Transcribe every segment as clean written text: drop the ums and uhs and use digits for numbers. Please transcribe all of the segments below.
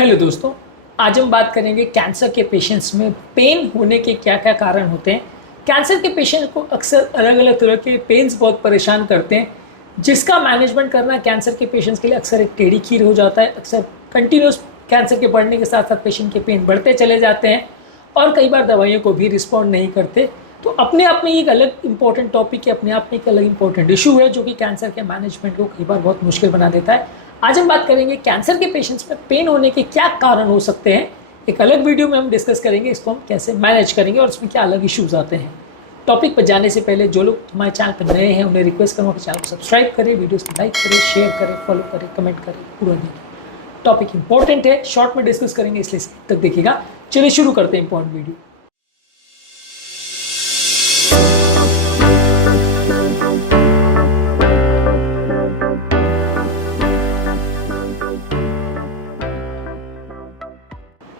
Hello दोस्तों, आज हम बात करेंगे कैंसर के पेशेंट्स में पेन होने के क्या क्या कारण होते हैं। कैंसर के पेशेंट को अक्सर अलग अलग तरह के पेन्स बहुत परेशान करते हैं, जिसका मैनेजमेंट करना कैंसर के पेशेंट्स के लिए अक्सर एक टेढ़ी खीर हो जाता है। अक्सर कंटिन्यूस कैंसर के बढ़ने के साथ साथ पेशेंट के पेन बढ़ते चले जाते हैं और कई बार दवाइयों को भी रिस्पॉन्ड नहीं करते। तो अपने आप में एक अलग इंपॉर्टेंट टॉपिक है, अपने आप में एक अलग इंपॉर्टेंट इशू है जो कि कैंसर के मैनेजमेंट को कई बार बहुत मुश्किल बना देता है। आज हम बात करेंगे कैंसर के पेशेंट्स में पेन होने के क्या कारण हो सकते हैं। एक अलग वीडियो में हम डिस्कस करेंगे इसको हम कैसे मैनेज करेंगे और इसमें क्या अलग इश्यूज आते हैं। टॉपिक पर जाने से पहले जो लोग हमारे चैनल पर नए हैं उन्हें रिक्वेस्ट करूँगा कि चैनल को सब्सक्राइब करें, वीडियोस को लाइक करें, शेयर करें, फॉलो करें, कमेंट करें, पूरा देखें। टॉपिक इंपॉर्टेंट है, शॉर्ट में डिस्कस करेंगे इसलिए तक देखिएगा। चलिए शुरू करते हैं इंपॉर्टेंट वीडियो।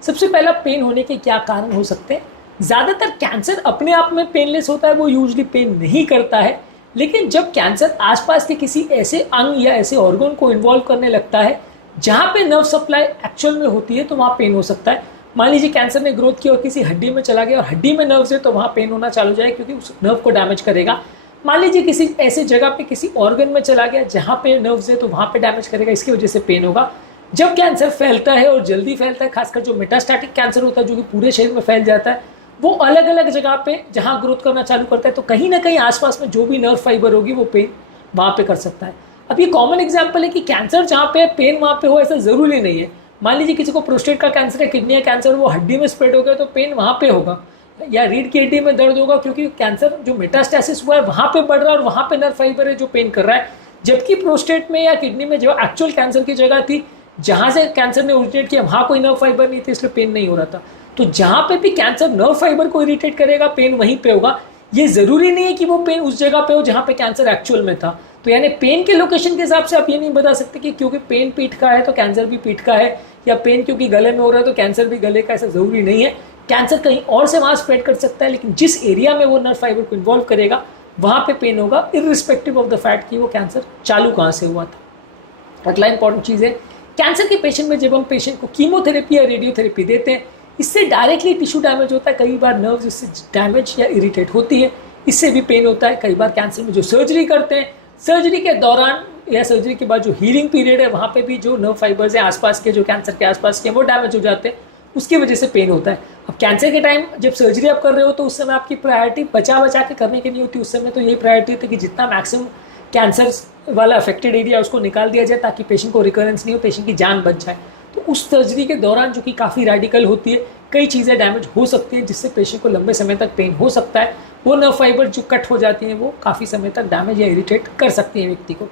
सबसे पहला पेन होने के क्या कारण हो सकते हैं। ज़्यादातर कैंसर अपने आप में पेनलेस होता है, वो यूजली पेन नहीं करता है। लेकिन जब कैंसर आसपास के किसी ऐसे अंग या ऐसे ऑर्गन को इन्वॉल्व करने लगता है जहाँ पे नर्व सप्लाई एक्चुअल में होती है तो वहाँ पेन हो सकता है। मान लीजिए कैंसर ने ग्रोथ की और किसी हड्डी में चला गया और हड्डी में नर्व्स है तो वहाँ पेन होना चालू हो जाए क्योंकि उस नर्व को डैमेज करेगा। मान लीजिए किसी ऐसे जगह पे किसी ऑर्गन में चला गया जहाँ पे नर्व्स है तो वहाँ पे डैमेज करेगा, इसकी वजह से पेन होगा। जब कैंसर फैलता है और जल्दी फैलता है, खासकर जो मेटास्टैटिक कैंसर होता है जो कि पूरे शरीर में फैल जाता है, वो अलग अलग जगह पे जहाँ ग्रोथ करना चालू करता है तो कहीं ना कहीं आसपास में जो भी नर्व फाइबर होगी वो पेन वहाँ पे कर सकता है। अब ये कॉमन एग्जांपल है कि कैंसर जहाँ पे पेन वहाँ पे हो ऐसा जरूरी नहीं है। मान लीजिए किसी को प्रोस्टेट का कैंसर है, किडनी का कैंसर, वो हड्डी में स्प्रेड हो गया तो पेन वहाँ पे होगा, या रीढ़ की हड्डी में दर्द होगा क्योंकि कैंसर जो मेटास्टेसिस हुआ है वहाँ पे बढ़ रहा है और वहाँ पे नर्व फाइबर है जो पेन कर रहा है। जबकि प्रोस्टेट में या किडनी में जो एक्चुअल कैंसर की जगह थी जहाँ से कैंसर ने ओरिजिनेट किया वहाँ कोई नर्व फाइबर नहीं थी, इसलिए पेन नहीं हो रहा था। तो जहाँ पे भी कैंसर नर्व फाइबर को इरिटेट करेगा पेन वहीं पे होगा। ये जरूरी नहीं है कि वो पेन उस जगह पे हो जहाँ पे कैंसर एक्चुअल में था। तो यानी पेन के लोकेशन के हिसाब से आप ये नहीं बता सकते कि क्योंकि पेन पीठ का है तो कैंसर भी पीठ का है, या पेन क्योंकि गले में हो रहा है तो कैंसर भी गले का, ऐसा जरूरी नहीं है। कैंसर कहीं और से वहाँ स्प्रेड कर सकता है, लेकिन जिस एरिया में वो नर्व फाइबर को इन्वॉल्व करेगा वहाँ पे पेन होगा, इररिस्पेक्टिव ऑफ द फैक्ट कि वो कैंसर चालू कहाँ से हुआ था। अगला इंपॉर्टेंट चीज़ है, कैंसर के पेशेंट में जब हम पेशेंट को कीमोथेरेपी या रेडियोथेरेपी देते हैं इससे डायरेक्टली टिश्यू डैमेज होता है। कई बार नर्व्स इससे डैमेज या इरिटेट होती है, इससे भी पेन होता है। कई बार कैंसर में जो सर्जरी करते हैं, सर्जरी के दौरान या सर्जरी के बाद जो हीलिंग पीरियड है वहाँ पे भी जो नर्व फाइबर्स हैं आसपास के, जो कैंसर के आसपास के, वो डैमेज हो जाते हैं, उसकी वजह से पेन होता है। अब कैंसर के टाइम जब सर्जरी आप कर रहे हो तो उस समय आपकी प्रायोरिटी बचा के करने की नहीं होती। उस समय तो यही प्रायोरिटी होती है कि जितना मैक्सिमम कैंसर वाला अफेक्टेड एरिया उसको निकाल दिया जाए ताकि पेशेंट को रिकरेंस नहीं हो, पेशेंट की जान बच जाए। तो उस सर्जरी के दौरान जो कि काफ़ी रेडिकल होती है, कई चीज़ें डैमेज हो सकती हैं जिससे पेशेंट को लंबे समय तक पेन हो सकता है। वो नर्व फाइबर जो कट हो जाती हैं वो काफ़ी समय तक डैमेज या इरिटेट कर सकती हैं व्यक्ति को।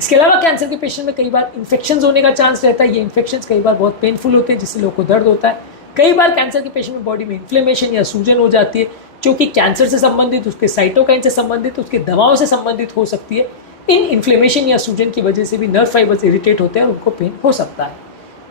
इसके अलावा कैंसर के पेशेंट में कई बार इन्फेक्शन होने का चांस रहता है। ये इन्फेक्शन कई बार बहुत पेनफुल होते हैं जिससे लोगों को दर्द होता है। कई बार कैंसर के पेशेंट में बॉडी में इन्फ्लेमेशन या सूजन हो जाती है जो कि कैंसर से संबंधित, उसके साइटोकाइन से संबंधित, उसकी दवाओं से संबंधित हो सकती है। इन इन्फ्लेमेशन या सूजन की वजह से भी नर्व फाइबर्स इरिटेट होते हैं और उनको पेन हो सकता है।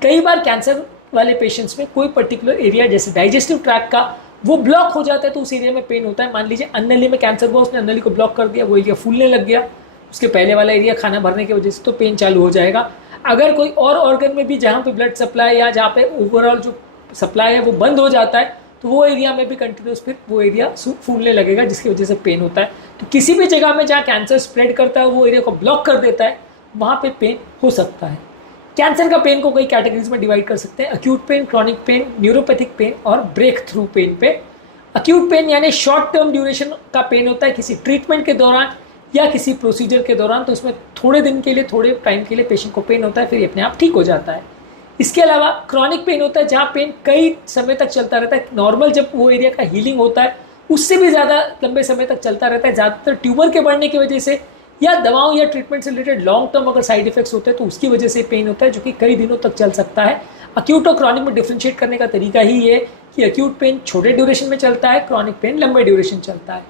कई बार कैंसर वाले पेशेंट्स में कोई पर्टिकुलर एरिया जैसे डाइजेस्टिव ट्रैक्ट का वो ब्लॉक हो जाता है तो उस एरिया में पेन होता है। मान लीजिए अन्नली में कैंसर हुआ, उसने अन्नली को ब्लॉक कर दिया, वो एरिया फूलने लग गया, उसके पहले वाला एरिया खाना भरने की वजह से तो पेन चालू हो जाएगा। अगर कोई और ऑर्गन में भी जहाँ पे ब्लड सप्लाई या जहाँ पे ओवरऑल जो सप्लाई है वो बंद हो जाता है तो वो एरिया में भी कंटिन्यूस फिर वो एरिया फूलने लगेगा जिसकी वजह से पेन होता है। तो किसी भी जगह में जहाँ कैंसर स्प्रेड करता है वो एरिया को ब्लॉक कर देता है, वहाँ पे पेन हो सकता है। कैंसर का पेन को कई कैटेगरीज में डिवाइड कर सकते हैं, acute pain, chronic pain, neuropathic pain और ब्रेक थ्रू पेन पे। अक्यूट पेन यानी शॉर्ट टर्म ड्यूरेशन का पेन होता है किसी ट्रीटमेंट के दौरान या किसी प्रोसीजर के दौरान, तो इसमें थोड़े दिन के लिए, थोड़े टाइम के लिए पेशेंट को पेन होता है, फिर अपने आप ठीक हो जाता है। इसके अलावा क्रॉनिक पेन होता है जहाँ पेन कई समय तक चलता रहता है। नॉर्मल जब वो एरिया का हीलिंग होता है उससे भी ज़्यादा लंबे समय तक चलता रहता है, ज़्यादातर ट्यूमर के बढ़ने की वजह से या दवाओं या ट्रीटमेंट से रिलेटेड लॉन्ग टर्म अगर साइड इफेक्ट्स होते हैं तो उसकी वजह से पेन होता है जो कि कई दिनों तक चल सकता है। अक्यूट और क्रॉनिक में डिफ्रेंशिएट करने का तरीका ही है कि अक्यूट पेन छोटे ड्यूरेशन में चलता है, क्रॉनिक पेन लंबे ड्यूरेशन चलता है।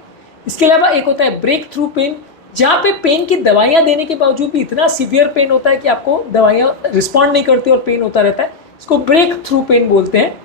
इसके अलावा एक होता है ब्रेक थ्रू पेन, जहाँ पे पेन की दवाइयाँ देने के बावजूद भी इतना सीवियर पेन होता है कि आपको दवाइयाँ रिस्पॉन्ड नहीं करती और पेन होता रहता है, इसको ब्रेक थ्रू पेन बोलते हैं।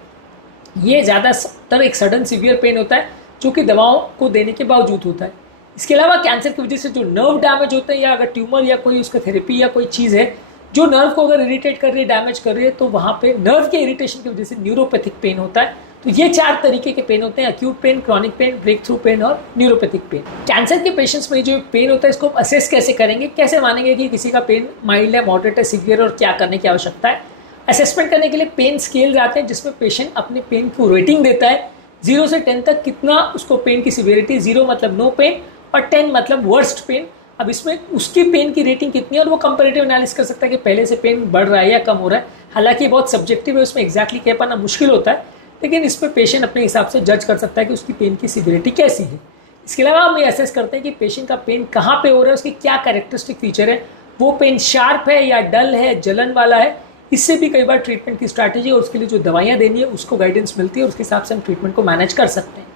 ये ज़्यादातर एक सडन सीवियर पेन होता है जो कि दवाओं को देने के बावजूद होता है। इसके अलावा कैंसर की वजह से जो नर्व डैमेज होते हैं या अगर ट्यूमर या कोई उसका थेरेपी या कोई चीज़ है जो नर्व को अगर इरिटेट कर रही है, डैमेज कर रही है, तो वहाँ पे नर्व के इरिटेशन की वजह से न्यूरोपैथिक पेन होता है। तो ये 4 तरीके के पेन होते हैं, acute pain, chronic pain, breakthrough pain और न्यूरोपैथिक पेन। कैंसर के पेशेंट्स में जो पेन होता है इसको असेस कैसे करेंगे, कैसे मानेंगे कि किसी का पेन माइल्ड है, मॉडरेट है, सीवियर और क्या करने की आवश्यकता है। असेसमेंट करने के लिए पेन स्केल्स आते हैं जिसमें पेशेंट अपने पेन को रेटिंग देता है 0 से 10 तक, कितना उसको पेन की सिवियरिटी, 0 मतलब नो पेन और 10 मतलब वर्स्ट पेन। अब इसमें उसकी पेन की रेटिंग कितनी है और वो कंपैरेटिव एनालिसिस कर सकता है कि पहले से पेन बढ़ रहा है या कम हो रहा है। हालांकि बहुत सब्जेक्टिव है, उसमें एग्जैक्टली कह पाना मुश्किल होता है, लेकिन इसमें पेशेंट अपने हिसाब से जज कर सकता है कि उसकी पेन की सिवियरिटी कैसी है। इसके अलावा हम ये असेस करते हैं कि पेशेंट का पेन कहाँ पे हो रहा है, उसकी क्या कैरेक्टरिस्टिक फीचर है, वो पेन शार्प है या डल है, जलन वाला है। इससे भी कई बार ट्रीटमेंट की स्ट्रैटेजी और उसके लिए जो दवाइयाँ देनी है उसको गाइडेंस मिलती है और उसके हिसाब से हम ट्रीटमेंट को मैनेज कर सकते हैं।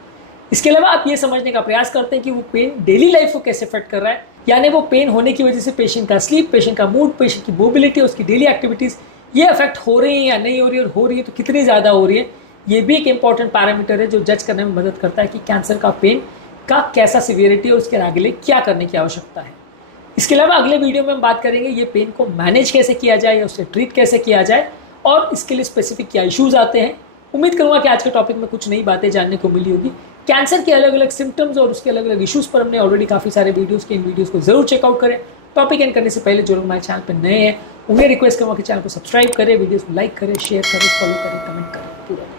इसके अलावा आप ये समझने का प्रयास करते हैं कि वो पेन डेली लाइफ को कैसे अफेक्ट कर रहा है, यानी वो पेन होने की वजह से पेशेंट का स्लीप, पेशेंट का मूड, पेशेंट की मोबिलिटी, उसकी डेली एक्टिविटीज़ ये अफेक्ट हो रही है या नहीं हो रही है, और हो रही है तो कितनी ज़्यादा हो रही है। ये भी एक इंपॉर्टेंट पैरामीटर है जो जज करने में मदद करता है कि कैंसर का पेन का कैसा सिवियरिटी और उसके आगे क्या करने की आवश्यकता है। इसके अलावा अगले वीडियो में हम बात करेंगे ये पेन को मैनेज कैसे किया जाए या उससे ट्रीट कैसे किया जाए और इसके लिए स्पेसिफिक क्या इश्यूज आते हैं। उम्मीद करूंगा कि आज के टॉपिक में कुछ नई बातें जानने को मिली होगी। कैंसर के अलग अलग सिम्टम्स और उसके अलग अलग इश्यूज पर हमने ऑलरेडी काफ़ी सारे वीडियोस के, इन वीडियोस को जरूर चेकआउट करें। टॉपिक एंड करने से पहले जो लोग हमारे चैनल पर नए हैं उन्हें रिक्वेस्ट करूँगा कि चैनल को सब्सक्राइब करें, वीडियोस को लाइक करें, शेयर करें, फॉलो करें, कमेंट करें पूरा।